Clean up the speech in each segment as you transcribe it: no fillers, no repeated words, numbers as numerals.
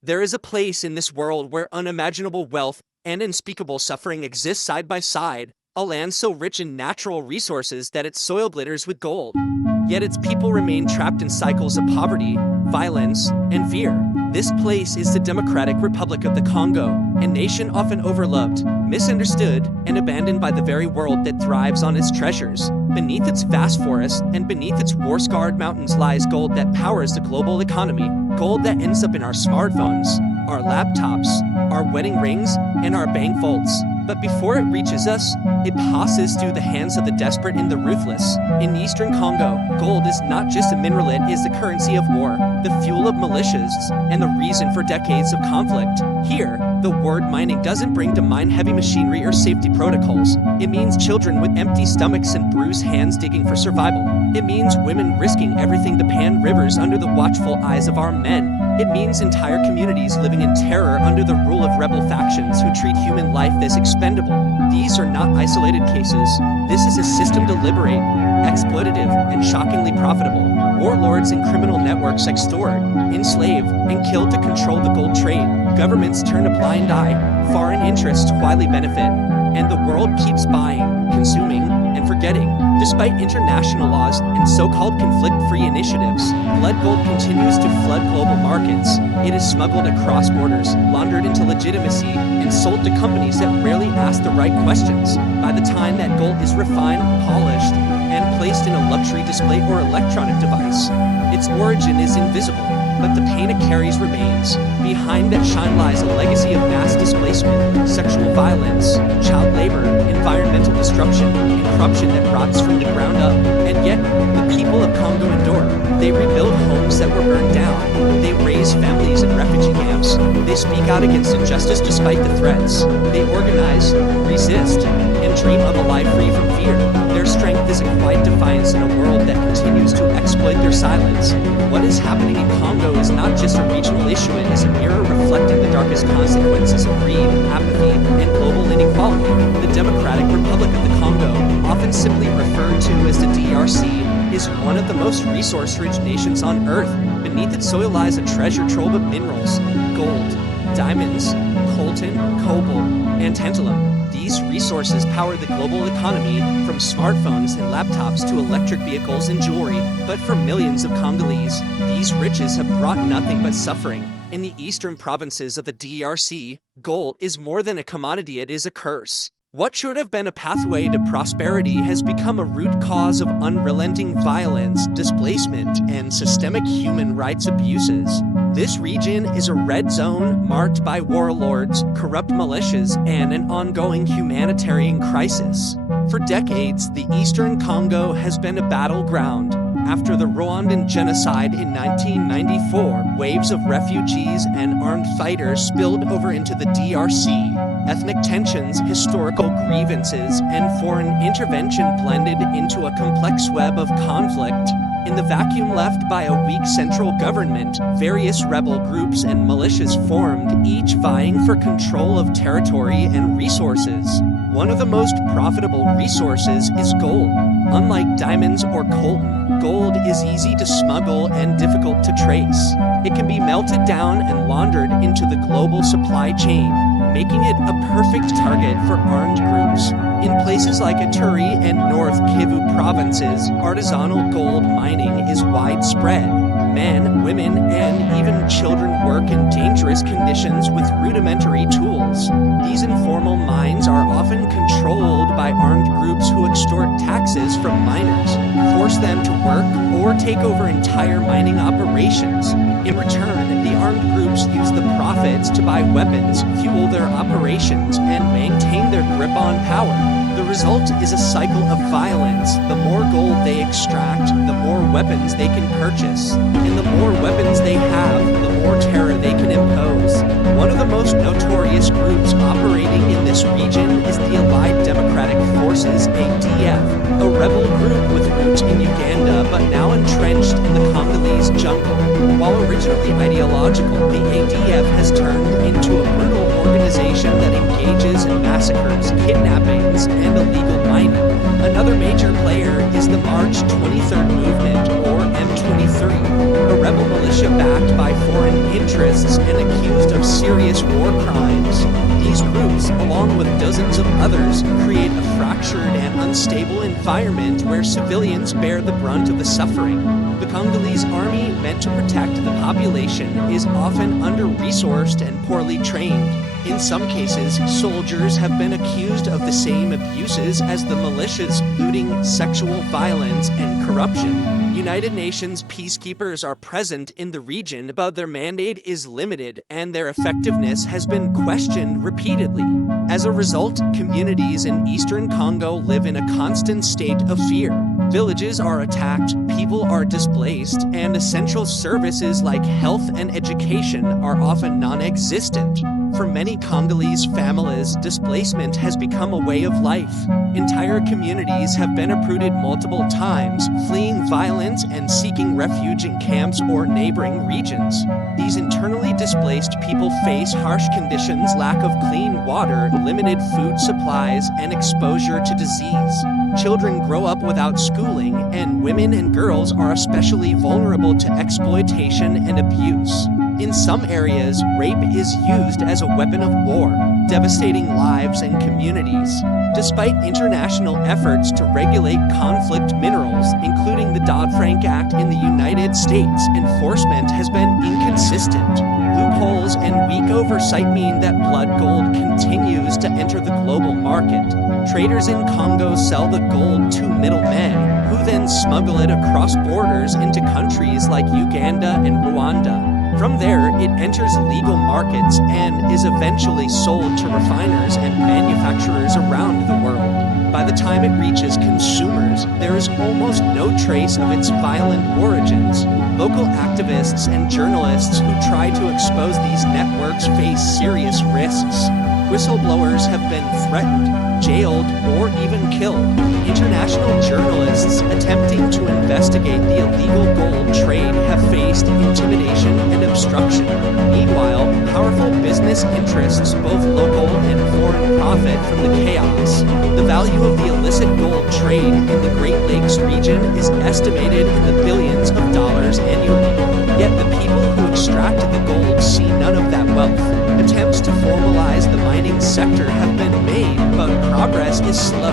There is a place in this world where unimaginable wealth and unspeakable suffering exist side by side, a land so rich in natural resources that its soil glitters with gold. Yet its people remain trapped in cycles of poverty, violence, and fear. This place is the Democratic Republic of the Congo, a nation often overlooked, misunderstood, and abandoned by the very world that thrives on its treasures. Beneath its vast forests and beneath its war-scarred mountains lies gold that powers the global economy, gold that ends up in our smartphones, our laptops, our wedding rings, and our bank vaults. But before it reaches us, it passes through the hands of the desperate and the ruthless. In Eastern Congo, gold is not just a mineral, it is the currency of war, the fuel of militias, and the reason for decades of conflict. Here, the word mining doesn't bring to mind heavy machinery or safety protocols. It means children with empty stomachs and bruised hands digging for survival. It means women risking everything to pan rivers under the watchful eyes of our men. It means entire communities living in terror under the rule of rebel factions who treat human life as expendable. These are not isolated cases. This is a system to liberate, exploitative, and shockingly profitable. Warlords and criminal networks extort, enslave, and kill to control the gold trade. Governments turn a blind eye, foreign interests quietly benefit, and the world keeps buying, consuming, and forgetting. Despite international laws and so-called conflict-free initiatives, blood gold continues to flood global markets. It is smuggled across borders, laundered into legitimacy, and sold to companies that rarely ask the right questions. By the time that gold is refined, polished, and placed in a luxury display or electronic device, its origin is invisible, but the pain it carries remains. Behind that shine lies a legacy of mass displacement, sexual violence, child labor, environmental destruction, and corruption that rots from the ground up. And yet, the people of Congo endure. They rebuild homes that were burned down. They raise families in refugee camps. They speak out against injustice despite the threats. They organize, resist, and dream of a life free from fear. Their strength is a quiet defiance in a world that continues to exploit their silence. What is happening in Congo is not just a regional issue, it is a mirror reflecting the darkest consequences of greed, apathy, and global inequality. The Democratic Republic of the Congo, often simply referred to as the DRC, is one of the most resource-rich nations on Earth. Beneath its soil lies a treasure trove of minerals, gold, diamonds, coltan, cobalt, and tantalum. These resources power the global economy, from smartphones and laptops to electric vehicles and jewelry. But for millions of Congolese, these riches have brought nothing but suffering. In the eastern provinces of the DRC, gold is more than a commodity, it is a curse. What should have been a pathway to prosperity has become a root cause of unrelenting violence, displacement, and systemic human rights abuses. This region is a red zone marked by warlords, corrupt militias, and an ongoing humanitarian crisis. For decades, the Eastern Congo has been a battleground. After the Rwandan genocide in 1994, waves of refugees and armed fighters spilled over into the DRC. Ethnic tensions, historical grievances, and foreign intervention blended into a complex web of conflict. In the vacuum left by a weak central government, various rebel groups and militias formed, each vying for control of territory and resources. One of the most profitable resources is gold. Unlike diamonds or coltan, gold is easy to smuggle and difficult to trace. It can be melted down and laundered into the global supply chain, making it a perfect target for armed groups. In places like Ituri and North Kivu provinces, artisanal gold mining is widespread. Men, women, and even children work in dangerous conditions with rudimentary tools. These informal mines are often controlled by armed groups who extort taxes from miners, force them to work, or take over entire mining operations. In return, the armed groups use the profits to buy weapons, fuel their operations, and maintain their grip on power. The result is a cycle of violence. The more gold they extract, the more weapons they can purchase. And the more weapons they have, the more terror they can impose. One of the most notorious groups operating in this region is the Allied Democratic Forces, ADF, a rebel group with roots in Uganda but now entrenched in the Congolese jungle. While originally ideological, the ADF has turned into a brutal organization that engages in massacres, kidnappings, and illegal mining. Another major player is the March 23rd Movement, or M23, a rebel militia backed by foreign interests and accused serious war crimes. These groups, along with dozens of others, create a fractured and unstable environment where civilians bear the brunt of the suffering. The Congolese army, meant to protect the population, is often under-resourced and poorly trained. In some cases, soldiers have been accused of the same abuses as the militias: looting, sexual violence, and corruption. United Nations peacekeepers are present in the region, but their mandate is limited and their effectiveness has been questioned repeatedly. As a result, communities in Eastern Congo live in a constant state of fear. Villages are attacked, people are displaced, and essential services like health and education are often non-existent. For many Congolese families, displacement has become a way of life. Entire communities have been uprooted multiple times, fleeing violence and seeking refuge in camps or neighboring regions. These internally displaced people face harsh conditions, lack of clean water, limited food supplies, and exposure to disease. Children grow up without schooling, and women and girls are especially vulnerable to exploitation and abuse. In some areas, rape is used as a weapon of war, devastating lives and communities. Despite international efforts to regulate conflict minerals, including the Dodd-Frank Act in the United States, enforcement has been inconsistent. Loopholes and weak oversight mean that blood gold continues to enter the global market. Traders in Congo sell the gold to middlemen, who then smuggle it across borders into countries like Uganda and Rwanda. From there, it enters legal markets and is eventually sold to refiners and manufacturers around the world. By the time it reaches consumers, there is almost no trace of its violent origins. Local activists and journalists who try to expose these networks face serious risks. Whistleblowers have been threatened, jailed, or even killed. International journalists attempting to investigate the illegal gold trade have faced intimidation and obstruction. Meanwhile, powerful business interests, both local and foreign, profit from the chaos. The value of the illicit gold trade in the Great Lakes region is estimated in the billions of dollars annually. Yet the people who extracted the gold see none of that wealth. Attempts to formalize the mining sector have been made, but progress is slow.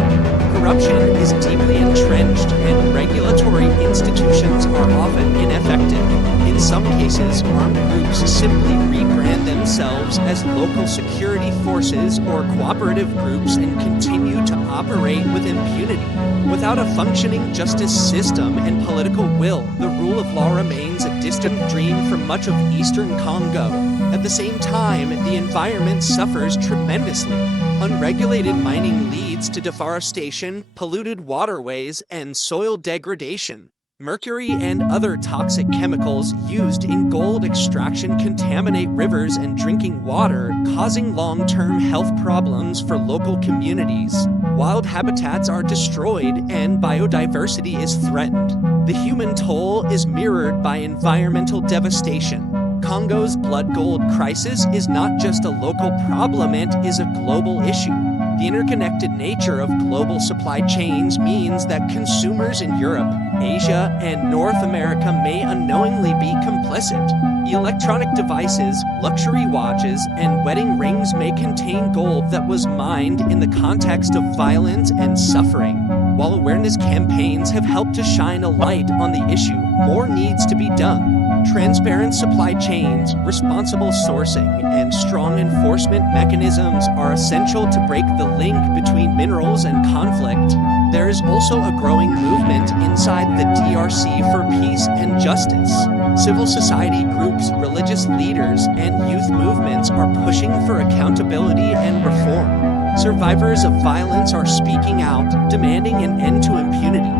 Corruption is deeply entrenched, and regulatory institutions are often ineffective. In some cases, armed groups simply rebrand themselves as local security forces or cooperative groups and continue to operate with impunity. Without a functioning justice system and political will, the rule of law remains a distant dream for much of Eastern Congo. At the same time, the environment suffers tremendously. Unregulated mining leads to deforestation, polluted waterways, and soil degradation. Mercury and other toxic chemicals used in gold extraction contaminate rivers and drinking water, causing long-term health problems for local communities. Wild habitats are destroyed and biodiversity is threatened. The human toll is mirrored by environmental devastation. Congo's blood gold crisis is not just a local problem, it is a global issue. The interconnected nature of global supply chains means that consumers in Europe, Asia, and North America may unknowingly be complicit. Electronic devices, luxury watches, and wedding rings may contain gold that was mined in the context of violence and suffering. While awareness campaigns have helped to shine a light on the issue, more needs to be done. Transparent supply chains, responsible sourcing, and strong enforcement mechanisms are essential to break the link between minerals and conflict. There is also a growing movement inside the DRC for peace and justice. Civil society groups, religious leaders, and youth movements are pushing for accountability and reform. Survivors of violence are speaking out, demanding an end to impunity.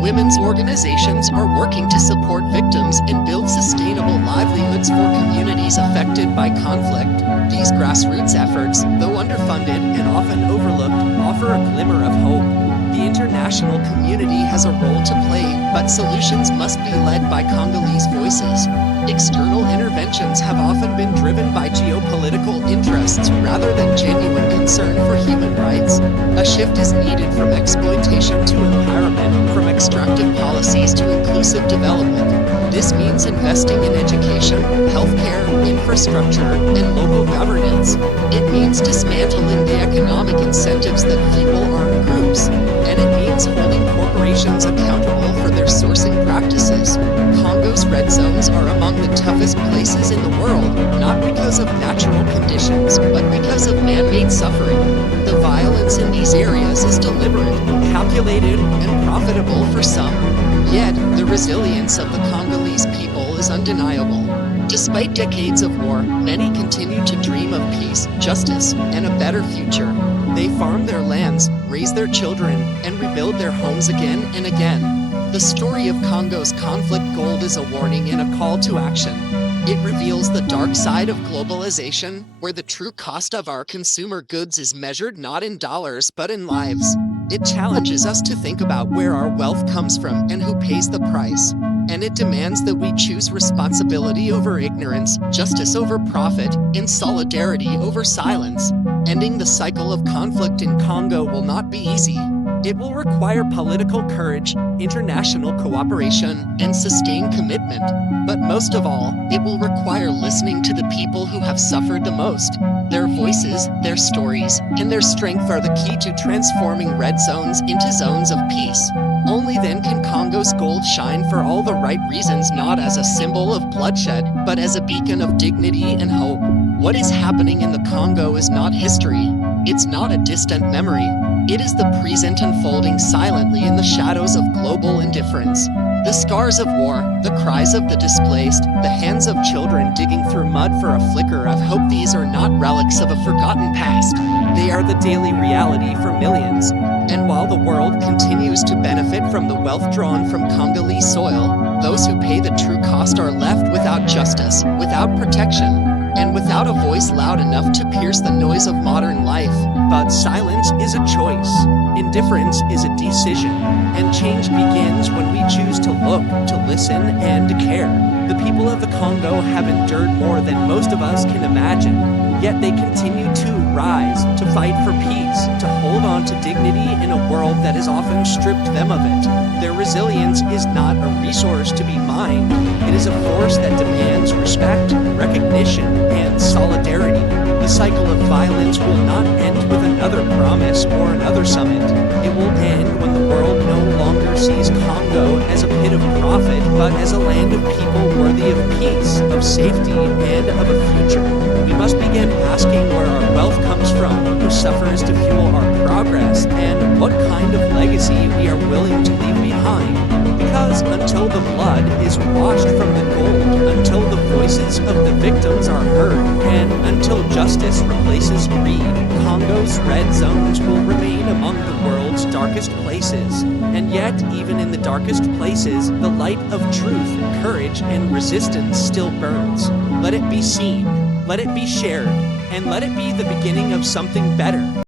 Women's organizations are working to support victims and build sustainable livelihoods for communities affected by conflict. These grassroots efforts, though underfunded and often overlooked, offer a glimmer of hope. The international community has a role to play, but solutions must be led by Congolese voices. External interventions have often been driven by geopolitical interests rather than genuine concern for human rights. A A shift is needed from exploitation to empowerment, from extractive policies to inclusive development. This means investing in education, healthcare, infrastructure, and local governance. It means dismantling the economic incentives that fuel armed groups. And it means holding corporations accountable for their sourcing practices. Congo's red zones are among the toughest places in the world, not because of natural conditions, but because of man-made suffering. The violence in these areas is deliberate, calculated, and profitable for some. Yet, the resilience of the Congolese people is undeniable. Despite decades of war, many continue to dream of peace, justice, and a better future. They farm their lands, raise their children, and rebuild their homes again and again. The story of Congo's conflict gold is a warning and a call to action. It reveals the dark side of globalization, where the true cost of our consumer goods is measured not in dollars but in lives. It challenges us to think about where our wealth comes from and who pays the price. And it demands that we choose responsibility over ignorance, justice over profit, and solidarity over silence. Ending the cycle of conflict in Congo will not be easy. It will require political courage, international cooperation, and sustained commitment. But most of all, it will require listening to the people who have suffered the most. Their voices, their stories, and their strength are the key to transforming red zones into zones of peace. Only then can Congo's gold shine for all the right reasons, not as a symbol of bloodshed, but as a beacon of dignity and hope. What is happening in the Congo is not history. It's not a distant memory. It is the present unfolding silently in the shadows of global indifference. The scars of war, the cries of the displaced, the hands of children digging through mud for a flicker of hope, these are not relics of a forgotten past. They are the daily reality for millions. And while the world continues to benefit from the wealth drawn from Congolese soil, those who pay the true cost are left without justice, without protection, and without a voice loud enough to pierce the noise of modern life. But silence is a choice. Indifference is a decision. And change begins when we choose to look, to listen, and to care. The people of the Congo have endured more than most of us can imagine. Yet they continue to rise, to fight for peace, to hold on to dignity in a world that has often stripped them of it. Their resilience is not a resource to be mined. It is a force that demands respect, recognition, and solidarity. The cycle of violence will not end with another promise or another summit. It will end when the world no longer sees Congo as a pit of profit, but as a land of people worthy of peace, of safety, and of a future. We must begin asking where our wealth comes from, who suffers to fuel our progress, and what kind of legacy we are willing to leave behind. Because until the blood is washed from the gold, until the voices of the victims are heard, and until justice replaces greed, Congo's red zones will remain among the world's darkest places. And yet, even in the darkest places, the light of truth, courage, and resistance still burns. Let it be seen, let it be shared, and let it be the beginning of something better.